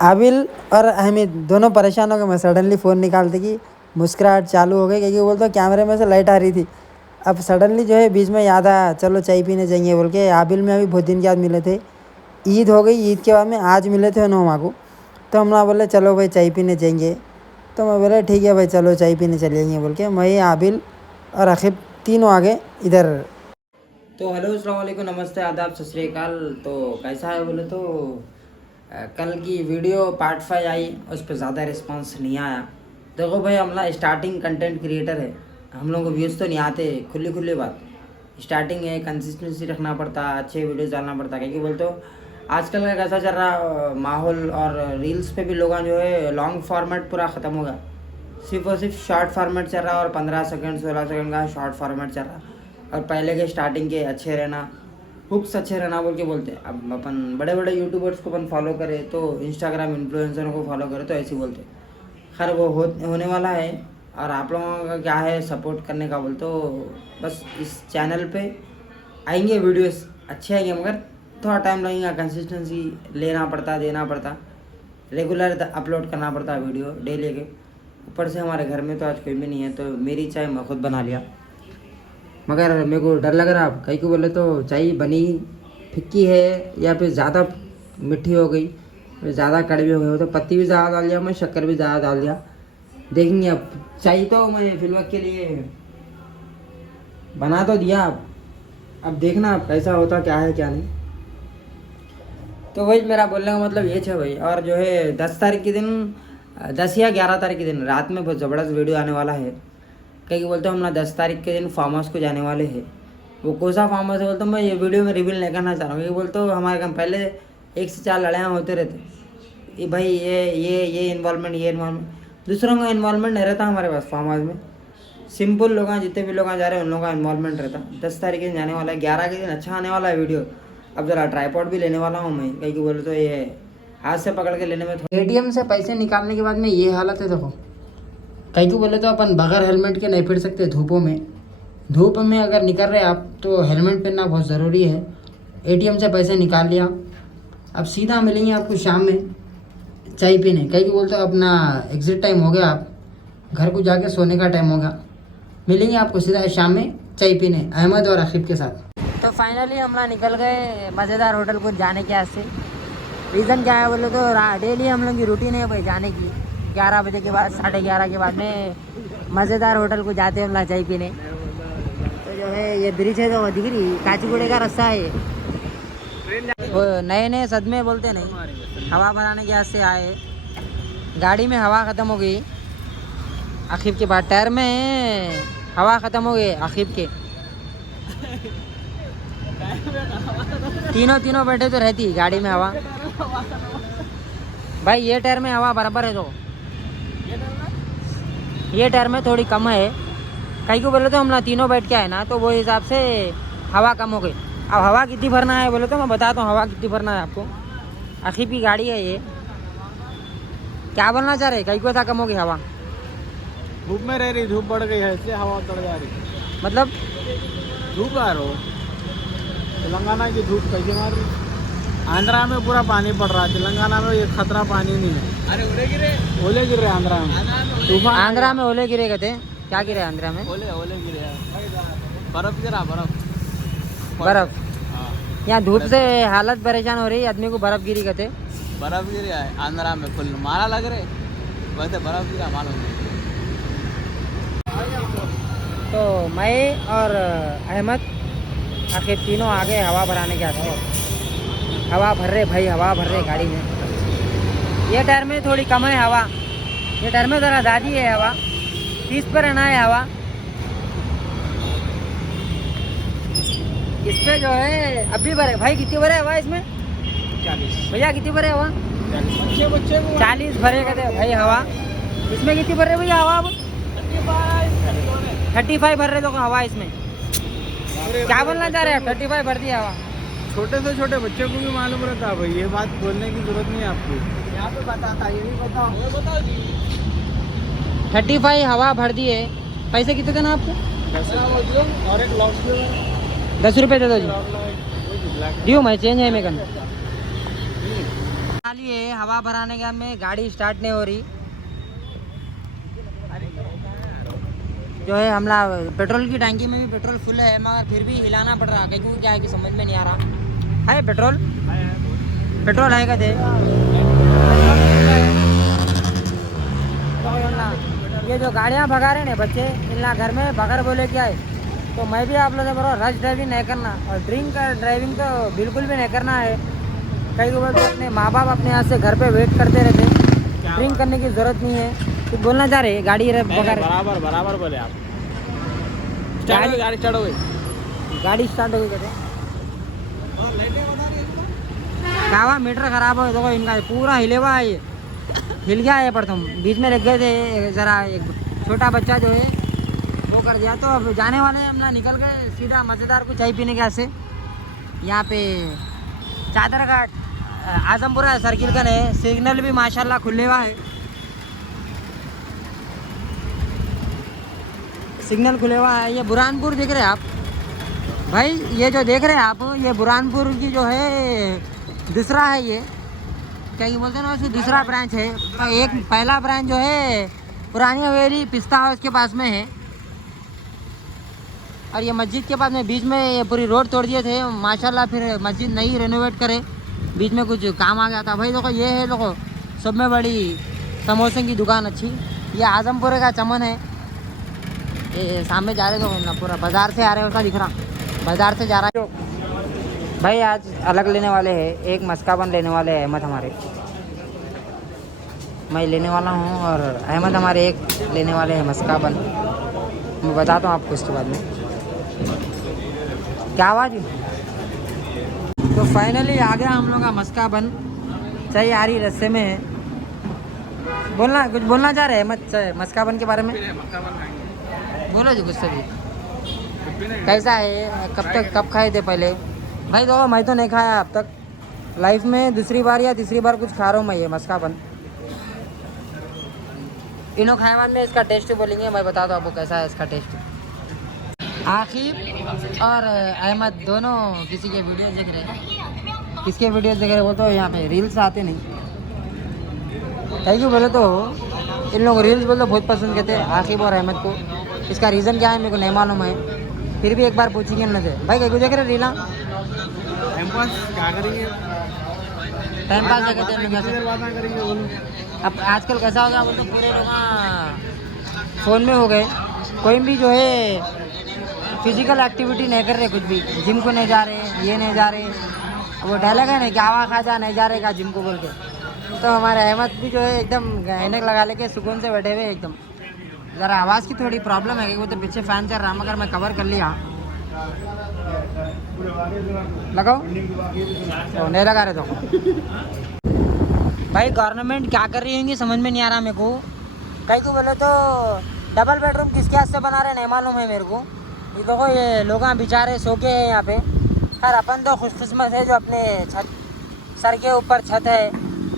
आबिल और अहमद दोनों परेशान हो गए। मैं सडनली फ़ोन निकालते कि मुस्कुराहट चालू हो गई, क्योंकि बोलते कैमरे में से लाइट आ रही थी। अब सडनली जो है बीच में याद आया, चलो चाय पीने जाएंगे बोल के। आबिल में अभी बहुत दिन के बाद मिले थे, ईद हो गई, ईद के बाद में आज मिले थे नोमा को। तो हम ना बोले चलो भाई चाय पीने जाएंगे। तो मैं बोला ठीक है भाई चलो चाय पीने चलेंगे बोल के। मैं, आबिल और आखिब तीनों आ गए इधर। तो हेलो अस्सलाम वालेकुम, नमस्ते, आदाब, सत श्री अकाल। तो कैसा है बोले तो कल की वीडियो पार्ट 5 आई, उस पर ज़्यादा रिस्पांस नहीं आया। देखो भाई हम ना स्टार्टिंग कंटेंट क्रिएटर है, हम लोगों को व्यूज़ तो नहीं आते, खुली बात। स्टार्टिंग है, कंसिस्टेंसी रखना पड़ता, अच्छे वीडियोस डालना पड़ता। क्योंकि बोलते हो आजकल का कैसा चल रहा माहौल, और रील्स पे भी लोग जो है लॉन्ग फॉर्मेट पूरा ख़त्म हो गया। सिर्फ और सिर्फ शॉर्ट फॉर्मेट चल रहा है, और 15 सेकंड 16 सेकंड का शॉर्ट फॉर्मेट चल रहा। और पहले के स्टार्टिंग के अच्छे रहना, हुक्स अच्छे रहना बोल के बोलते हैं। अब अपन बड़े बड़े यूट्यूबर्स को अपन फॉलो करें, तो इंस्टाग्राम इन्फ्लुएंसरों को फॉलो करें तो ऐसे ही बोलते। खैर वो होने वाला है। और आप लोगों का क्या है सपोर्ट करने का बोल, तो बस इस चैनल पे आएंगे वीडियोस अच्छे आएंगे, मगर थोड़ा टाइम लगेगा। कंसिस्टेंसी लेना पड़ता, देना पड़ता, रेगुलर अपलोड करना पड़ता वीडियो डेली के। ऊपर से हमारे घर में तो आज कोई भी नहीं है, तो मेरी चाय मैं खुद बना लिया। मगर मेरे को डर लग रहा है, कहीं को बोले तो चाय बनी फिक्की है या फिर ज़्यादा मीठी हो गई, ज़्यादा कड़वी हो गई। तो पत्ती भी ज़्यादा डाल दिया मैं, शक्कर भी ज़्यादा डाल दिया। देखेंगे अब। चाय तो मैं फिलवक के लिए बना तो दिया, अब देखना अब कैसा होता, क्या है क्या नहीं। तो वही मेरा बोलने का मतलब ये है भाई। और जो है 10 तारीख के दिन, 10 या 11 तारीख के दिन रात में बहुत ज़बरदस्त वीडियो आने वाला है। कहीं बोलते हम ना 10 तारीख के दिन फार्म हाउस को जाने वाले हैं। वो कौन सा फार्म हाउस है बोलते मैं ये वीडियो में रिवील नहीं करना चाह रहा हूँ। ये बोलते हमारे काम पहले 1 से 4 लड़ाइयाँ होते रहते। ये भाई ये इन्वॉल्वमेंट दूसरों का इन्वॉल्वमेंट नहीं रहता हमारे पास फार्म हाउस में। सिंपल लोग हैं, जितने भी लोग जा रहे हैं उन लोगों का इन्वॉल्वमेंट रहता। 10 तारीख के दिन जाने वाला है, 11 के दिन अच्छा आने वाला है वीडियो। अब ज़रा ट्राईपॉड भी लेने वाला हूँ मैं, कहीं को बोले तो ये हाथ से पकड़ के लेने में। ATM से पैसे निकालने के बाद में ये हालत है देखो। कहीं को बोले तो अपन बगैर हेलमेट के नहीं फिर सकते धूपों में। धूप में अगर निकल रहे आप तो हेलमेट पहनना बहुत ज़रूरी है। ATM से पैसे निकाल लिया, अब सीधा मिलेंगे आपको शाम में चाय पीने। कहीं को बोलते अपना एग्ज़िट टाइम हो गया, आप घर को जाके सोने का टाइम होगा। मिलेंगे आपको सीधा शाम में चाय पीने अहमद और आखिब के साथ। तो फाइनली हम लोग निकल गए मज़ेदार होटल को जाने के वास्ते। रीज़न क्या है बोले तो डेली हम लोग की रूटीन है भाई जाने की। 11 बजे के बाद 11:30 के बाद में मज़ेदार होटल को जाते हैं हम लोग चाय पीने। तो जो है ये ब्रिज है तो दिख रही काचीगुड़े का रास्ता है। वो नए सदमे बोलते नहीं, हवा भराने के वास्ते आए। गाड़ी में हवा ख़त्म हो गई आखिब के बाद, टायर में हवा ख़त्म हो गई आखिब के। तीनों बैठे तो रहती गाड़ी में हवा। भाई ये टायर में हवा बराबर है, तो ये टायर में थोड़ी कम है। कहीं को बोले तो हम ना तीनों बैठ के आए ना, तो वो हिसाब से हवा कम हो गई। अब हवा कितनी भरना है बोले तो मैं बताता हूँ हवा कितनी भरना है आपको। आखिब की गाड़ी है ये। क्या बोलना चाह रहे, कहीं को था कम हो गई हवा? धूप में रह रही, धूप बढ़ गई है इसलिए हवा उतर जा रही। मतलब धूप आ रहा हो, तेलंगाना की धूप कैसे मार रही। आंध्रा में पूरा पानी पड़ रहा है, तेलंगाना में ये खतरा पानी नहीं है। अरे ओले गिर रहे आंध्रा में। तूफान आंध्रा में ओले गिरे गए थे। क्या गिरे आंध्रा में? ओले गिरे, बर्फ गिरा, बर्फ। यहाँ धूप से हालत परेशान हो रही है, आदमी को बर्फ गिरी कहते। बर्फ गिरी है आंध्रा में, फुल मारा लग रहे वैसे बर्फ गिरा मालूम। तो मैं और अहमद आखिर तीनों आ गए हवा भराने के वास्ते। हवा भर रहे भाई, हवा भर रहे गाड़ी में। ये टायर में थोड़ी कम है हवा, ये टायर में ज़रा ज़्यादा है हवा। 30 पर रहना है हवा। इस पे जो है अभी भरे भाई। कितनी भरे हवा इसमें? 40 भैया। कितनी भरे हवा? 40 भरे कहते भाई हवा। इसमें कितनी भर रहे भैया हवा? अब 35 भर रहे तो हवा इसमें। क्या बोलना चाह रहे हैं? 35 भर दी हवा। छोटे से छोटे बच्चे को भी मालूम रहता है भाई, ये बात बोलने की जरूरत नहीं है आपको। यहाँ पे बताता, ये भी बताओ जी। 35 हवा भर दी है। पैसे कितने देना आपको? 10 और एक लॉक 10 रुपये दे दो जी। दियो मैं चेंज है मेरे। खाली है, हवा भराने का में गाड़ी स्टार्ट नहीं हो रही। जो है हमला पेट्रोल की टंकी में भी पेट्रोल फुल है, मगर फिर भी हिलाना पड़ रहा है, क्योंकि क्या है कि समझ में नहीं आ रहा है। पेट्रोल पेट्रोल है कहते ये जो गाड़ियाँ भगा रहे हैं बच्चे इनला घर में बगर बोले क्या है, तो मैं भी आप लोगों से बोल रश ड्राइविंग नहीं करना, और ड्रिंक ड्राइविंग तो बिल्कुल भी नहीं करना है। कई लोग तो अपने माँ बाप अपने यहाँ से घर पे वेट करते रहते, ड्रिंक करने की ज़रूरत नहीं है। तो बोलना चाह रहे गाड़ी बराबर बराबर बोले आप। गाड़ी स्टार्ट हो गई, गाड़ी स्टार्ट हो गई कहते क्या मीटर खराब हो, देखो इनका पूरा हिले हुआ है, ये हिल गया है। प्रथम बीच में लग गए थे ज़रा, एक छोटा बच्चा जो है वो कर दिया। तो अब जाने वाले हम ना निकल गए सीधा मज़ेदार को चाय पीने के से। यहाँ पे चादर घाट आजमपुरा सर्किल का है, सिग्नल भी माशाल्लाह खुले हुआ है, सिग्नल खुले हुआ है। ये बुरहानपुर देख रहे हैं आप भाई, ये जो देख रहे हैं आप ये बुरहानपुर की जो है दूसरा है, ये क्या बोलते हैं ना उसकी दूसरा ब्रांच है। एक पहला ब्रांच जो है पुरानी हवेली पिस्ता हाउस के पास में है, और ये मस्जिद के पास में बीच में ये पूरी रोड तोड़ दिए थे माशाल्लाह, फिर मस्जिद नहीं रेनोवेट करे, बीच में कुछ काम आ गया था। भाई देखो ये है, देखो सब में बड़ी समोसे की दुकान अच्छी, ये आजमपुर का चमन है। ये सामने जा रहे हो ना, पूरा बाज़ार से आ रहे हो, उसका दिख रहा बाज़ार से जा रहा है। भाई आज अलग लेने वाले हैं, एक मस्काबन लेने वाले हैं अहमद हमारे, मैं लेने वाला हूँ, और अहमद हमारे एक लेने वाले हैं मस्काबन। मैं बताता हूँ आपको इसके बाद में क्या आवाज़। तो फाइनली आ गया हम लोग का मस्काबन, चाय आ रही रस्ते में है। बोलना कुछ बोलना चाह रहे हैं मस्काबन के बारे में, बोलो जी कुछ से भी। कैसा है, कब खाए थे पहले? भाई देखो मैं तो नहीं खाया अब तक लाइफ में, दूसरी बार या तीसरी बार कुछ खा रहा हूँ मैं ये मस्काबन। इनो खाएवान में इसका टेस्ट बोलेंगे, मैं बता दूँ आपको कैसा है इसका टेस्ट। आकिब और अहमद दोनों किसी के वीडियो देख रहे हैं, किसके वीडियो देख रहे हैं वो तो यहाँ पे रील्स आते नहीं, थैंक यू बोले तो इन लोग रील्स बोले तो बहुत पसंद करते हैं आकिब और अहमद को। इसका रीज़न क्या है मेरे को नहीं मालूम है, फिर भी एक बार पूछेंगे ना थे भाई क्या कुछ देख रहे रीला टाइम पास क्या करेंगे, टाइम पास क्या कहते हैं। अब आजकल कैसा हो गया बोलते पूरे लोग फ़ोन में हो गए, कोई भी जो है फिजिकल एक्टिविटी नहीं कर रहे, कुछ भी जिम को नहीं जा रहे, ये नहीं जा रहे। वो डायलॉग है ना कि आवा खा जा नहीं जा रहे का जिम को बोल के, तो हमारे अहमद भी जो है एकदम ऐनक लगा लेके सुकून से बैठे हुए एकदम। ज़रा आवाज़ की थोड़ी प्रॉब्लम है कि वो तो पीछे फ़ैन चल रहा, मगर मैं कवर कर लिया। लगाओ तो नहीं लगा रहे तो भाई गवर्नमेंट क्या कर रही होंगी समझ में नहीं आ रहा मेरे को। कहीं को बोले तो डबल बेडरूम किसके हाथ से बना रहे नहीं मालूम है मेरे को। ये देखो ये लोग बेचारे सो के हैं यहाँ पे, खैर अपन तो खुशकिस्मत है जो अपने छत सर के ऊपर छत है,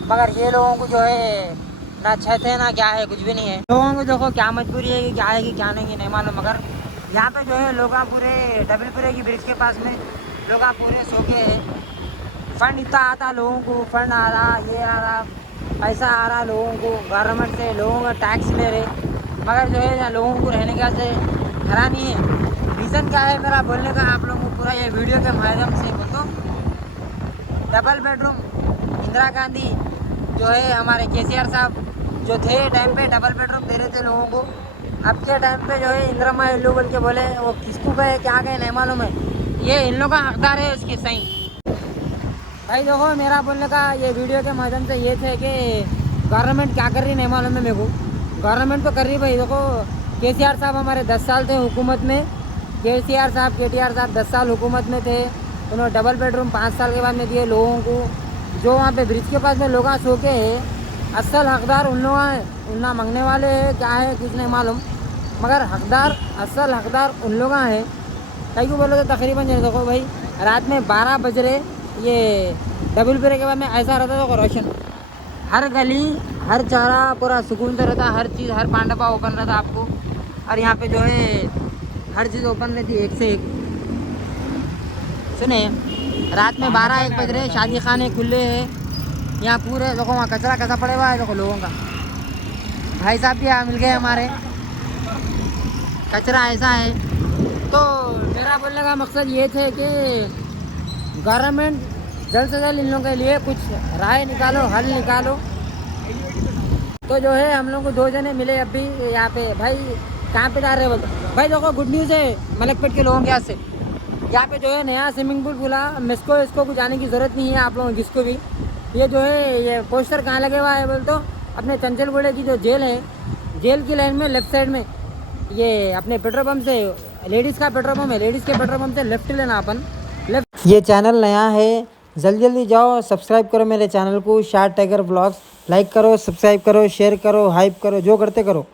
मगर ये लोगों को जो है ना छत है ना क्या है, कुछ भी नहीं है। लोगों को देखो क्या मजबूरी है कि क्या है कि क्या नहीं मालूम, मगर यहाँ पे जो है लोग पूरे डबलपुरे की ब्रिज के पास में लोग पूरे सो के हैं। फंड इतना आता लोगों को, फंड आ रहा, ये आ रहा, पैसा आ रहा लोगों को गवर्नमेंट से, लोगों का टैक्स ले रहे, मगर जो है लोगों को रहने का से हैरानी है। रीज़न क्या है मेरा बोलने का, आप लोगों को पूरा ये वीडियो के माध्यम से बोल दो। डबल बेडरूम इंदिरा गांधी जो है हमारे केसीआर साहब जो थे टाइम पे डबल बेडरूम दे रहे थे लोगों को, अब के टाइम पे जो है इंदिरा इल्लू बोल के बोले, वो किसको गए क्या गए नहीं मालूम है, ये इन लोगों का हकदार है उसकी सही। भाई देखो मेरा बोलने का ये वीडियो के माध्यम से ये थे कि गवर्नमेंट क्या कर रही नहीं मालूम है मेरे को। गवर्नमेंट तो कर रही भाई, देखो केसीआर साहब हमारे 10 साल थे हुकूमत में, केसीआर साहब केटीआर साहब 10 साल हुकूमत में थे, उन्होंने डबल बेडरूम 5 साल के बाद में दिए लोगों को। जो वहाँ पे ब्रिज के पास में लोग सो के है, असल हकदार उन लोग हैं, उन्ना मांगने वाले हैं क्या है कुछ नहीं मालूम, मगर हकदार असल हकदार उन लोग हैं। कहीं को बोलो तो तकरीबन देखो भाई रात में 12 बज रहे, ये डबलपुरे के बाद में ऐसा रहता था रोशन, हर गली हर चारा पूरा सुकून से रहता, हर चीज़ हर पांडपा ओपन रहता आपको, और यहाँ पे जो है हर चीज़ ओपन रहती एक से एक। सुने रात में 12-1 बज रहे, शादी खाने खुले हैं, यहाँ पूरे देखो वहाँ कचरा कैसा पड़े हुआ है, देखो लोगों का। भाई साहब भी यहाँ मिल गए हमारे। कचरा ऐसा है। तो मेरा बोलने का मकसद ये थे कि गवर्नमेंट जल्द से जल्द इन लोगों के लिए कुछ राय निकालो, हल निकालो। तो जो है हम लोग को 2 जने मिले अभी यहाँ पे। भाई कहाँ पे जा रहे हो? भाई देखो गुड न्यूज़ है मलकपेट के लोगों के यहाँ से। यहाँ पे जो है नया स्विमिंग पूल खुला। इसको कुछ जाने की ज़रूरत नहीं है आप लोगों जिसको भी। ये जो है ये पोस्टर कहाँ लगे हुआ है बोल तो अपने चंचलगुड़े की जो जेल है, जेल की लाइन में लेफ्ट साइड में ये अपने पेट्रोल पंप से, लेडीज़ का पेट्रोल पंप है, लेडीज़ के पेट्रोल पंप से लेफ्ट लेना अपन लेफ्ट। ये चैनल नया है, जल्दी जल्दी जाओ सब्सक्राइब करो मेरे चैनल को, शार्ट टाइगर ब्लॉग्स। लाइक करो, सब्सक्राइब करो, शेयर करो, हाइप करो, जो करते करो।